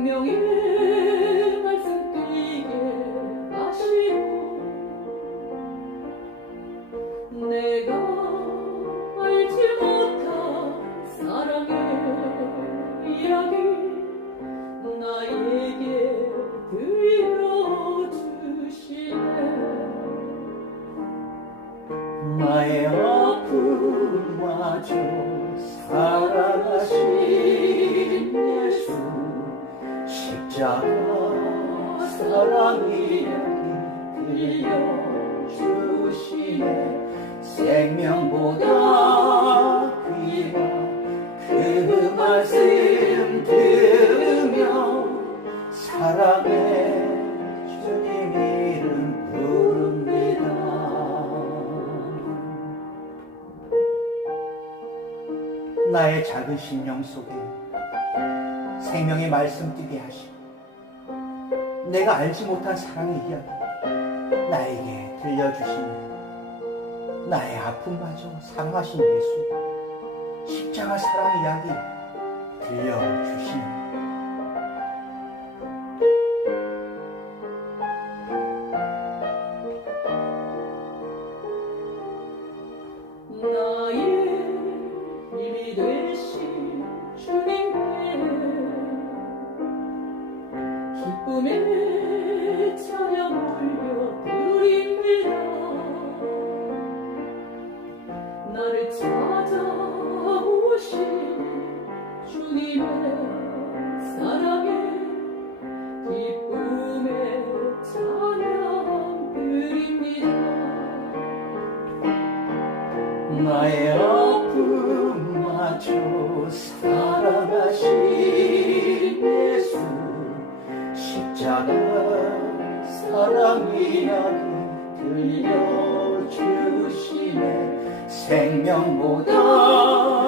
생명의 내가 알지 못한 사랑의 이야기 나에게 들려주시네. 나의 아픔마저 살아가신 예수 십자가 사랑이 들려주시네 생명보다 귀한 그 말씀 들으며 사랑의 주님 이름 부릅니다. 나의 작은 심령 속에 생명의 말씀 뛰게 하시고 내가 알지 못한 사랑의 이야기 나에게 들려주시는 나의 아픔마저 사랑하신 예수. 십자가 사랑 이야기 들려주시는 나의 아픔마저 사랑하신 예수 십자가 사랑 이야기 들려주시네. 생명보다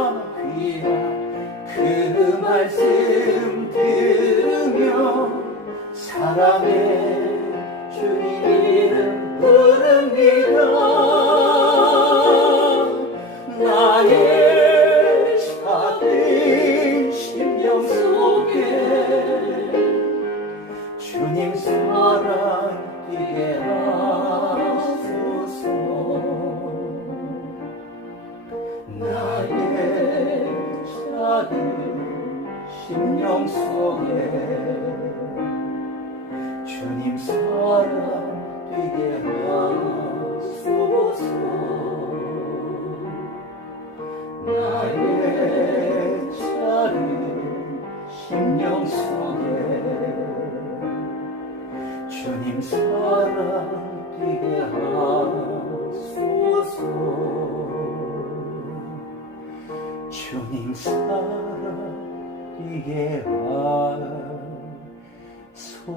귀한 그 말씀 들으며 사랑의 심령 속에 주님 사랑 뛰게 하소서. 나의 작은 심령 속에 주님 사랑 뛰게 하소서. 주님 사랑 뛰게 하소서